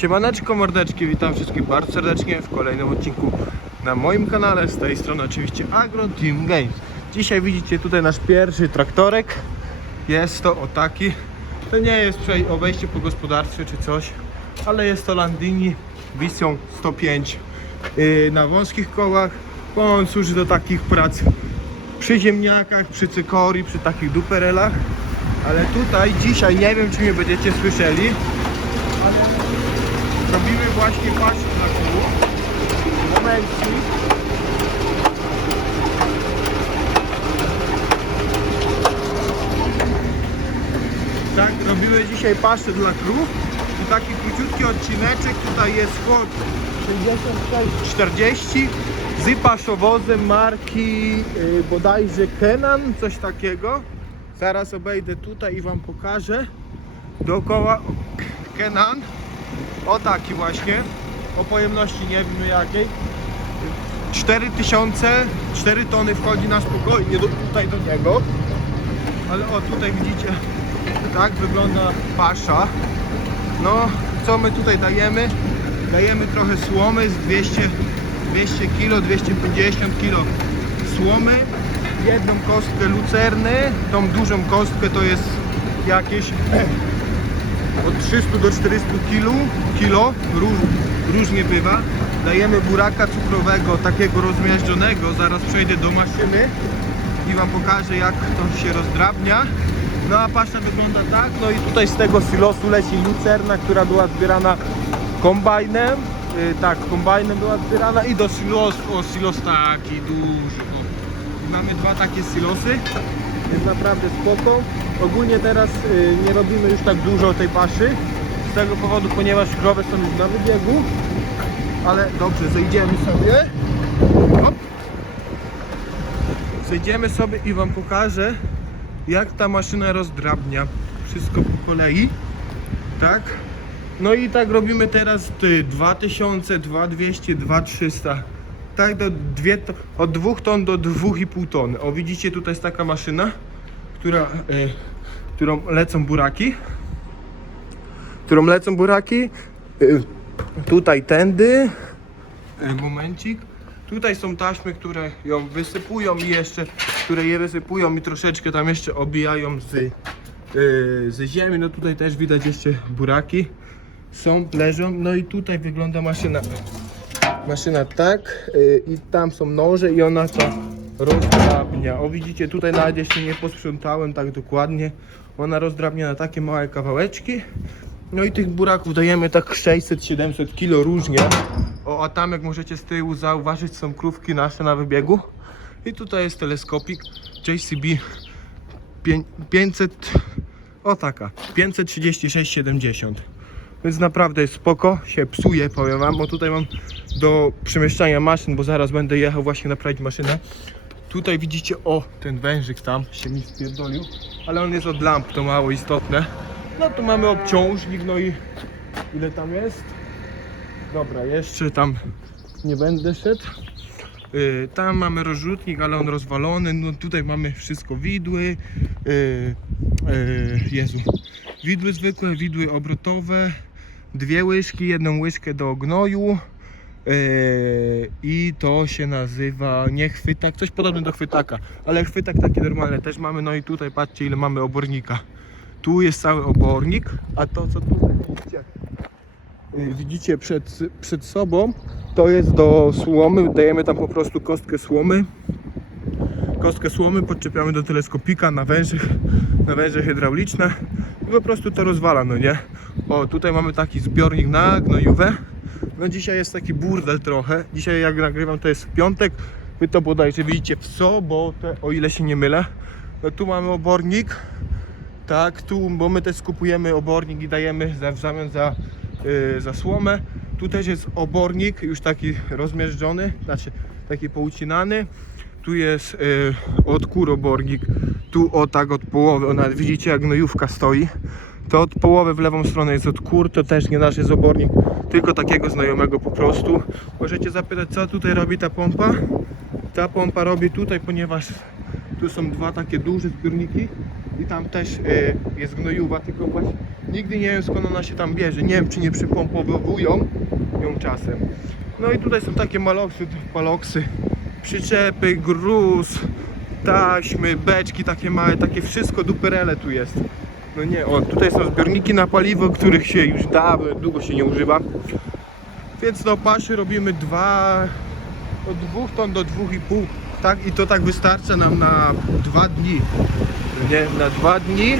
Siemaneczko mordeczki, witam wszystkich bardzo serdecznie w kolejnym odcinku na moim kanale, z tej strony oczywiście Agro Team Games. Dzisiaj widzicie tutaj nasz pierwszy traktorek, jest to o taki, to nie jest obejście po gospodarstwie czy coś, ale jest to Landini Vision 105 yy, na wąskich kołach, bo on służy do takich prac przy ziemniakach, przy cykorii, przy takich duperelach, ale tutaj dzisiaj nie wiem czy mnie będziecie słyszeli, ale właśnie paść na kół. Momencik. Tak, robimy dzisiaj paszczę dla krów. I taki króciutki odcineczek, tutaj jest chłop 66-40 z paszowozem marki yy, bodajże Kenan, coś takiego. Zaraz obejdę tutaj i Wam pokażę dookoła Kenan. O taki właśnie, o pojemności nie wiem jakiej. 4000, 4 tony wchodzi na spokojnie do, tutaj do niego. Ale o tutaj widzicie, tak wygląda pasza. No, co my tutaj dajemy? Dajemy trochę słomy z 200, 200 kg, 250 kg słomy. Jedną kostkę lucerny, tą dużą kostkę to jest jakieś od 300 do 400 kilo, kilo róż, różnie bywa. Dajemy buraka cukrowego, takiego rozmiażdżonego. Zaraz przejdę do maszyny i Wam pokażę jak to się rozdrabnia. No a pasza wygląda tak, no i tutaj z tego silosu leci lucerna, która była zbierana kombajnem. Yy, tak, kombajnem była zbierana i do silosu, o silos taki duży. O. I mamy dwa takie silosy, jest naprawdę spoko. Ogólnie teraz y, nie robimy już tak dużo tej paszy, z tego powodu, ponieważ krowy są już na wybiegu. Ale dobrze, zejdziemy sobie. Hop. Zejdziemy sobie i Wam pokażę, jak ta maszyna rozdrabnia. Wszystko po kolei. Tak? No i tak robimy teraz ty, 2000, 2200, 2300. Tak do dwie, od 2 ton do 2,5 tony. O widzicie tutaj jest taka maszyna, która, e, którą lecą buraki. Którą lecą buraki. E, tutaj tędy. E, momencik. Tutaj są taśmy, które ją wysypują i jeszcze, które je wysypują i troszeczkę tam jeszcze obijają z, e, ze ziemi. No tutaj też widać jeszcze buraki. Są, leżą. No i tutaj wygląda maszyna maszyna tak y, i tam są noże i ona to rozdrabnia. O widzicie tutaj nawet jeszcze nie posprzątałem tak dokładnie. Ona rozdrabnia na takie małe kawałeczki. No i tych buraków dajemy tak 600-700 kg różnie. O, a tam jak możecie z tyłu zauważyć są krówki nasze na wybiegu. I tutaj jest teleskopik JCB pię- 500 o taka 536,70 więc naprawdę jest spoko, się psuje powiem wam, bo tutaj mam do przemieszczania maszyn, bo zaraz będę jechał właśnie naprawić maszynę. Tutaj widzicie, o, ten wężyk tam się mi spierdolił, ale on jest od lamp, to mało istotne. No tu mamy obciążnik, no i ile tam jest? Dobra, jeszcze tam nie będę szedł. Yy, tam mamy rozrzutnik, ale on rozwalony. No tutaj mamy wszystko widły. Yy, yy, Jezu. Widły zwykłe, widły obrotowe. Dwie łyżki, jedną łyżkę do gnoju. Yy, I to się nazywa nie chwytak, coś podobne do chwytaka, ale chwytak taki normalny też mamy. No i tutaj patrzcie ile mamy obornika. Tu jest cały obornik, a to co tutaj widzicie, yy, widzicie przed, przed sobą, to jest do słomy, dajemy tam po prostu kostkę słomy. Kostkę słomy podczepiamy do teleskopika na węże, na węże hydrauliczne i po prostu to rozwala, no nie? O, tutaj mamy taki zbiornik na gnojówę. No dzisiaj jest taki burdel trochę. Dzisiaj jak nagrywam to jest piątek. Wy to bodajże widzicie w sobotę, o ile się nie mylę. No tu mamy obornik. Tak, tu, bo my też skupujemy obornik i dajemy w zamian za, yy, za słomę. Tu też jest obornik, już taki rozmieszczony, znaczy taki poucinany. Tu jest yy, od kur obornik, tu o tak od połowy, o, nawet widzicie jak gnojówka stoi. To od połowy w lewą stronę jest od kur, to też nie nasz jest obornik, tylko takiego znajomego po prostu. Możecie zapytać co tutaj robi ta pompa? Ta pompa robi tutaj, ponieważ tu są dwa takie duże zbiorniki i tam też y, jest gnojuwa, tylko właśnie nigdy nie wiem skąd ona się tam bierze. Nie wiem czy nie przypompowują ją czasem. No i tutaj są takie maloksy, paloksy, przyczepy, gruz, taśmy, beczki takie małe, takie wszystko duperele tu jest. No nie, o tutaj są zbiorniki na paliwo, których się już dawno, długo się nie używa. Więc no paszy robimy dwa, od dwóch ton do dwóch i pół, tak? I to tak wystarcza nam na dwa dni. No Nie, na dwa dni.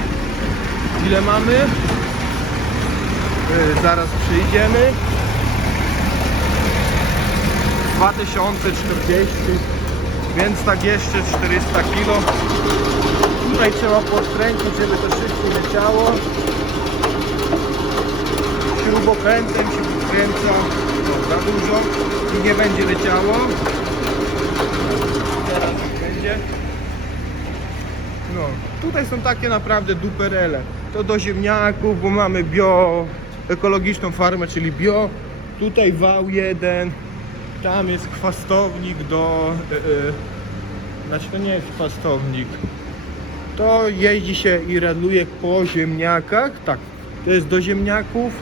Ile mamy? Yy, zaraz przyjdziemy. 2040, więc tak jeszcze 400 kg. Tutaj trzeba podkręcić, żeby to szybciej leciało. Śrubokrętem się podkręca za dużo i nie będzie leciało. Teraz będzie. No, tutaj są takie naprawdę duperele. To do ziemniaków, bo mamy bio, ekologiczną farmę, czyli bio. Tutaj wał jeden, tam jest chwastownik do... Yy, znaczy to nie jest chwastownik. To jeździ się i radluje po ziemniakach. Tak, to jest do ziemniaków.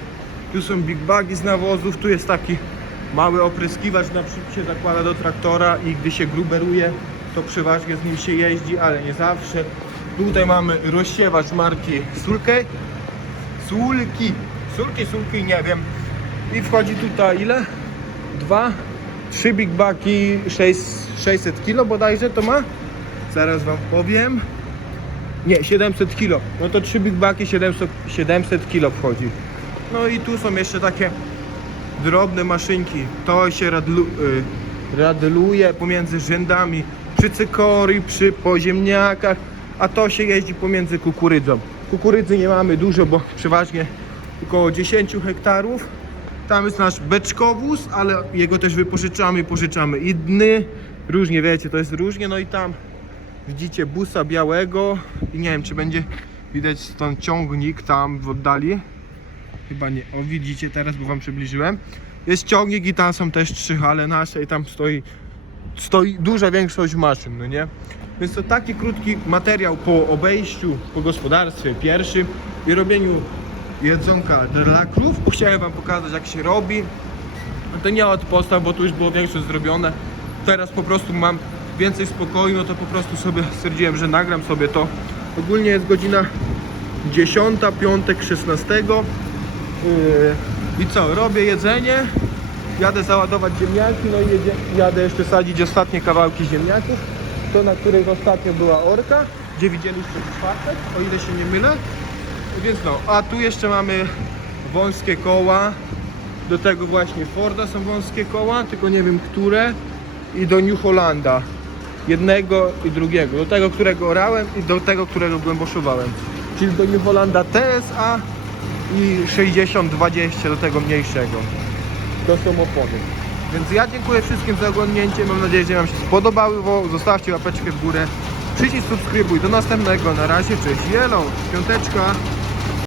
Tu są big bagi z nawozów. Tu jest taki mały opryskiwacz na przykład się zakłada do traktora i gdy się gruberuje, to przeważnie z nim się jeździ, ale nie zawsze. Tutaj mamy rozsiewacz marki Sulke. Sulki. Sulki, sulki, nie wiem. I wchodzi tutaj ile? Dwa, trzy big bagi, 600 kg bodajże to ma. Zaraz wam powiem. Nie, 700 kg. No to 3 big bagi 700, 700 kg wchodzi. No i tu są jeszcze takie drobne maszynki. To się radlu, y, radluje pomiędzy rzędami przy cykorii, przy poziemniakach, a to się jeździ pomiędzy kukurydzą. Kukurydzy nie mamy dużo, bo przeważnie około 10 hektarów. Tam jest nasz beczkowóz, ale jego też wypożyczamy pożyczamy i dny. Różnie wiecie, to jest różnie. No i tam widzicie busa białego i nie wiem czy będzie widać stąd ciągnik tam w oddali. Chyba nie. O widzicie teraz, bo wam przybliżyłem. Jest ciągnik i tam są też trzy hale nasze i tam stoi, stoi duża większość maszyn, no nie? Więc to taki krótki materiał po obejściu po gospodarstwie pierwszym i robieniu jedzonka dla krów. Chciałem wam pokazać jak się robi. To nie od podstaw, bo tu już było większość zrobione. Teraz po prostu mam więcej spokoju, no to po prostu sobie stwierdziłem, że nagram sobie to. Ogólnie jest godzina 10, piątek 16. Yy, I co, robię jedzenie, jadę załadować ziemniaki, no i jadę jeszcze sadzić ostatnie kawałki ziemniaków. To, na których ostatnio była orka, gdzie widzieliście w czwartek, o ile się nie mylę. Więc no, a tu jeszcze mamy wąskie koła. Do tego właśnie Forda są wąskie koła, tylko nie wiem które. I do New Hollanda. Jednego i drugiego. Do tego, którego orałem i do tego, którego głęboszowałem. Czyli do New Hollanda TSA i 60-20 do tego mniejszego. To są opony. Więc ja dziękuję wszystkim za oglądnięcie. Mam nadzieję, że Wam się spodobały. Bo Zostawcie łapeczkę w górę. Przycisk subskrybuj. Do następnego. Na razie. Cześć. Yellow. Piąteczka.